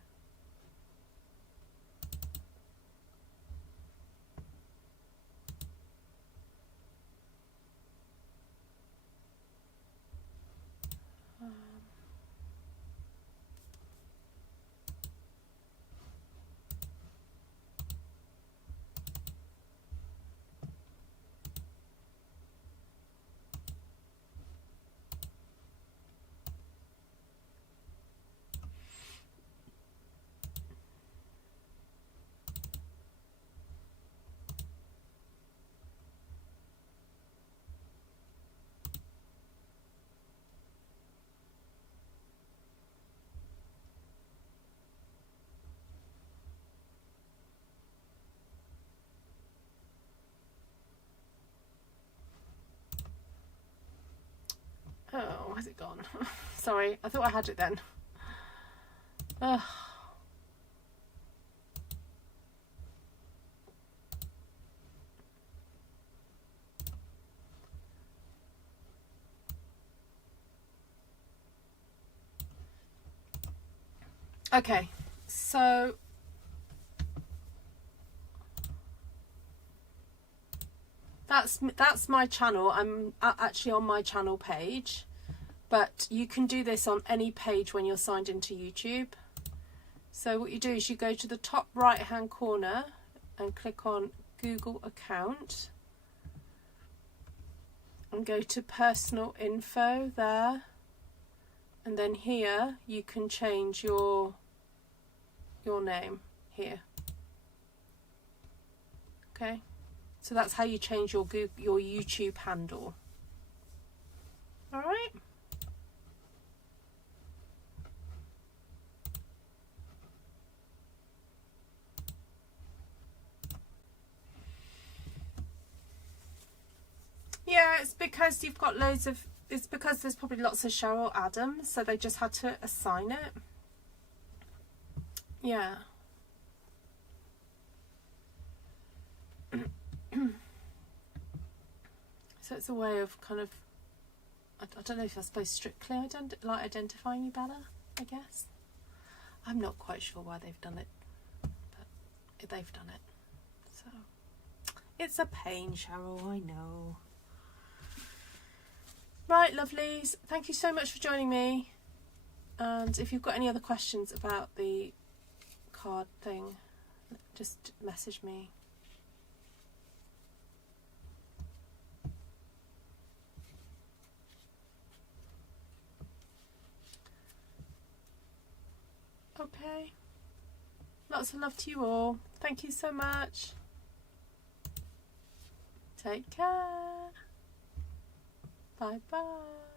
Oh, where's it gone? Sorry, I thought I had it then. Ugh. Okay, so that's my channel. I'm actually on my channel page, but you can do this on any page when you're signed into YouTube. So what you do is you go to the top right hand corner and click on Google account and go to personal info there, and then here you can change your name here. Okay, so that's how you change your YouTube handle. All right. Yeah, it's because you've got loads of, it's because there's probably lots of Cheryl Adams, so they just had to assign it. Yeah. So it's a way of kind of, I don't know if I suppose strictly identifying you better, I guess. I'm not quite sure why they've done it, but they've done it. So it's a pain, Cheryl, I know. Right, lovelies, thank you so much for joining me. And if you've got any other questions about the card thing, just message me. Okay. Lots of love to you all. Thank you so much. Take care. Bye bye.